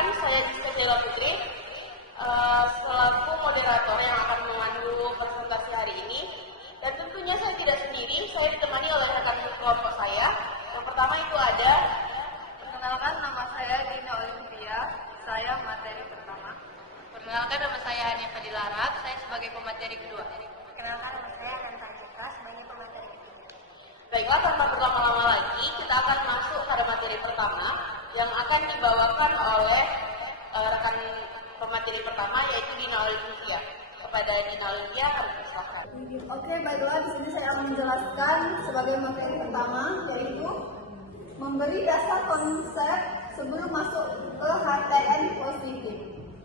Perkenalkan, saya Rizka Jela Putri, selaku moderator yang akan memandu presentasi hari ini. Dan tentunya saya tidak sendiri, saya ditemani oleh rekan kelompok saya. Yang pertama itu ada. Perkenalkan, nama saya Dina Olimpia, saya materi pertama. Perkenalkan, nama saya Hania Fadila Arab, saya sebagai pemateri kedua. Perkenalkan, nama saya Nanta Cika sebagai pemateri ketiga. Baiklah, tanpa berlama-lama lagi, kita akan masuk pada materi pertama yang akan dibawakan oleh rekan pemateri pertama, yaitu Dina Olimpia. Kepada Dina Olimpia, harus dipersilakan. Oke, baiklah, di sini saya akan menjelaskan sebagai materi pertama, yaitu memberi dasar konsep sebelum masuk ke HTN positif.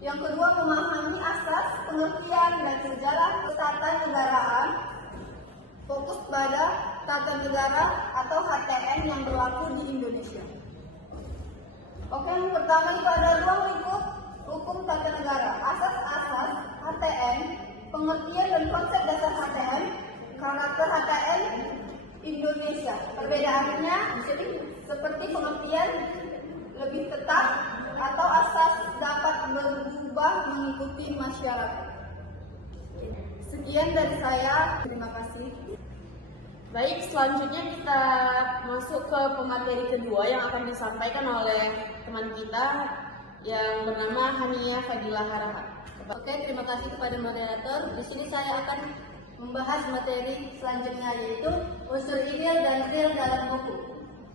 Yang kedua, memahami asas, pengertian, dan sejarah ketatanegaraan. Fokus pada tata negara atau HTN yang berlaku di Indonesia. Oke, yang pertama itu ada ruang lingkup hukum tata negara, asas-asas HTN, pengertian dan konsep dasar HTN, karakter HTN Indonesia. Perbedaannya seperti pengertian lebih ketat atau asas dapat berubah mengikuti masyarakat. Sekian dari saya, terima kasih. Baik, selanjutnya kita masuk ke pemateri kedua yang akan disampaikan oleh teman kita yang bernama Hania Fadila Harahap. Oke, terima kasih kepada moderator. Di sini saya akan membahas materi selanjutnya, yaitu unsur ideal dan real dalam hukum.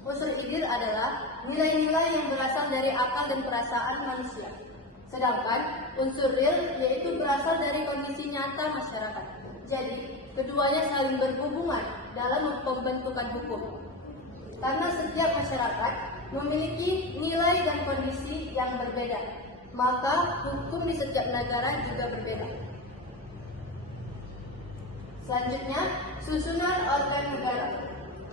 Unsur ideal adalah nilai-nilai yang berasal dari akal dan perasaan manusia. Sedangkan unsur real yaitu berasal dari kondisi nyata masyarakat. Jadi, keduanya saling berhubungan dalam pembentukan hukum. Karena setiap masyarakat memiliki nilai dan kondisi yang berbeda, maka hukum di setiap negara juga berbeda. Selanjutnya, susunan organ negara.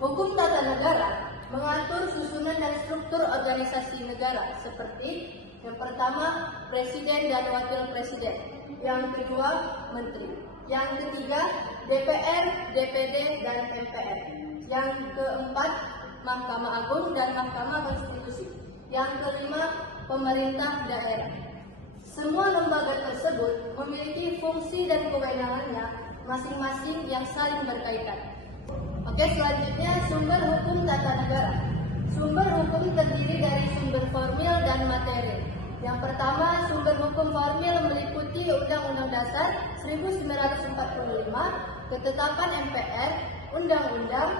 Hukum tata negara mengatur susunan dan struktur organisasi negara seperti yang pertama, presiden dan wakil presiden. Yang kedua, menteri. Yang ketiga, DPR, DPD, dan MPR. Yang keempat, Mahkamah Agung dan Mahkamah Konstitusi. Yang kelima, pemerintah daerah. Semua lembaga tersebut memiliki fungsi dan kewenangannya masing-masing yang saling berkaitan. Oke, selanjutnya sumber hukum tata negara. Sumber hukum terdiri dari sumber formil dan materi. Yang pertama, sumber hukum formil meliputi Undang-Undang Dasar 1945, Ketetapan MPR, Undang-Undang,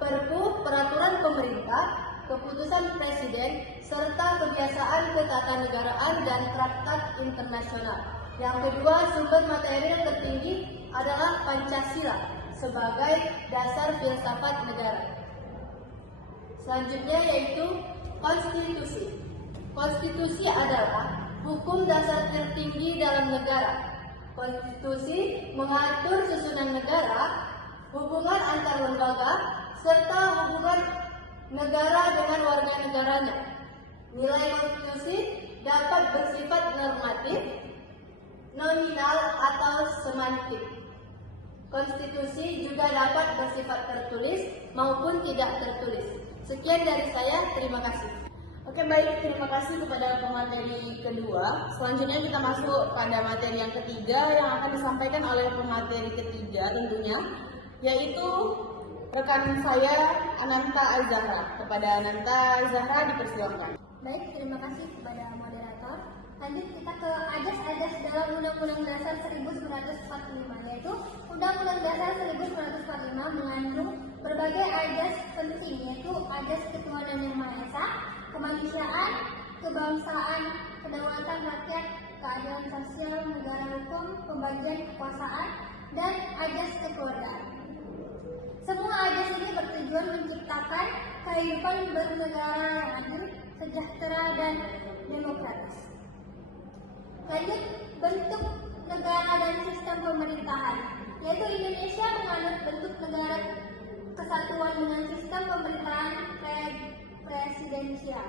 Perpu, Peraturan Pemerintah, Keputusan Presiden, serta kebiasaan ketatanegaraan dan traktat internasional. Yang kedua, sumber materi yang tertinggi adalah Pancasila sebagai dasar filsafat negara. Selanjutnya yaitu konstitusi. Konstitusi adalah hukum dasar tertinggi dalam negara. Konstitusi mengatur susunan negara, hubungan antar lembaga, serta hubungan negara dengan warga negaranya. Nilai konstitusi dapat bersifat normatif, nominal, atau semantik. Konstitusi juga dapat bersifat tertulis maupun tidak tertulis. Sekian dari saya, terima kasih. Oke, baik, terima kasih kepada pemateri kedua. Selanjutnya kita masuk pada materi yang ketiga yang akan disampaikan oleh pemateri ketiga tentunya, yaitu rekan saya Ananta Azahra. Kepada Ananta Azahra dipersilakan. Baik, terima kasih kepada moderator. Lanjut kita ke ajas-ajas dalam Undang-Undang Dasar 1945, yaitu Undang-Undang Dasar 1945 mengandung berbagai ajas penting, yaitu ajas ketuhanan yang Maha Esa, kemanusiaan, kebangsaan, kedaulatan rakyat, keadilan sosial, negara hukum, pembagian kekuasaan, dan ajas kekeluargaan. Semua ajas ini bertujuan menciptakan kehidupan bernegara yang adil, sejahtera, dan demokratis. Lanjut, bentuk negara dan sistem pemerintahan, yaitu Indonesia menganut bentuk negara kesatuan dengan sistem pemerintahan presidensial.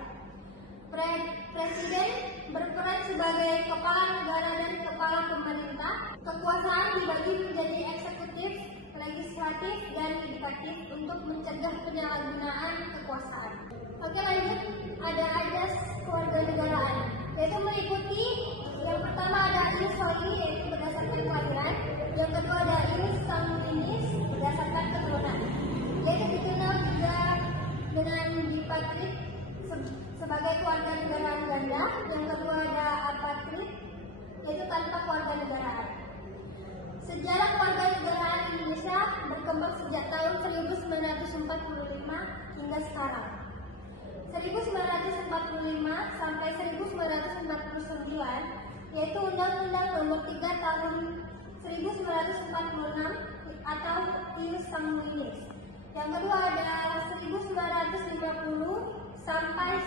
Presiden berperan sebagai kepala negara dan kepala pemerintah. Kekuasaan dibagi menjadi eksekutif, legislatif, dan yudikatif untuk mencegah penyalahgunaan kekuasaan. Oke, lanjut, ada ajas kewarganegaraan, yaitu Undang-Undang Nomor 3 Tahun 1946 atau Ius Sanguinis. Yang kedua ada 1950 sampai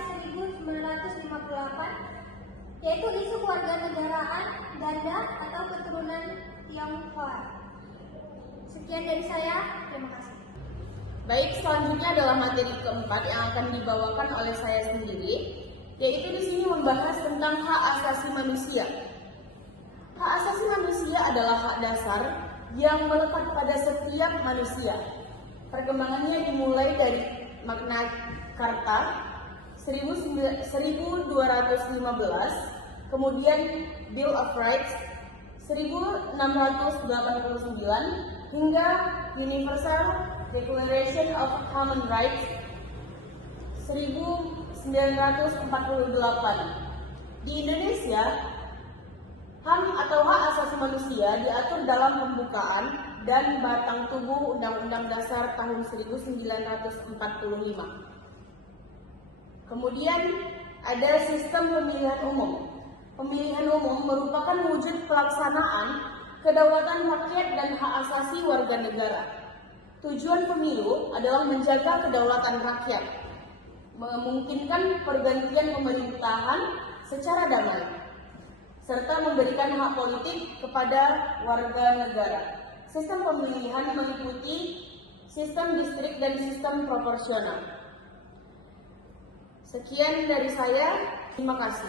1958, yaitu isu kewarganegaraan ganda atau keturunan Tionghoa. Sekian dari saya, terima kasih. Baik, selanjutnya adalah materi keempat yang akan dibawakan oleh saya sendiri, yaitu di sini membahas tentang hak asasi manusia. Hak asasi manusia adalah hak dasar yang melekat pada setiap manusia. Perkembangannya dimulai dari Magna Carta 1215, kemudian Bill of Rights 1689, hingga Universal Declaration of Human Rights 1948. Di Indonesia, HAM atau hak asasi manusia diatur dalam pembukaan dan batang tubuh Undang-Undang Dasar tahun 1945. Kemudian ada sistem pemilihan umum. Pemilihan umum merupakan wujud pelaksanaan kedaulatan rakyat dan hak asasi warga negara. Tujuan pemilu adalah menjaga kedaulatan rakyat, memungkinkan pergantian pemerintahan secara damai, serta memberikan hak politik kepada warga negara. Sistem pemilihan meliputi sistem distrik dan sistem proporsional. Sekian dari saya, terima kasih.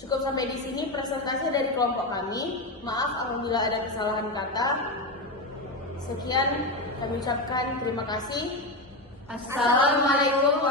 Cukup sampai di sini presentasi dari kelompok kami. Maaf apabila ada kesalahan kata. Sekian kami ucapkan terima kasih. Assalamualaikum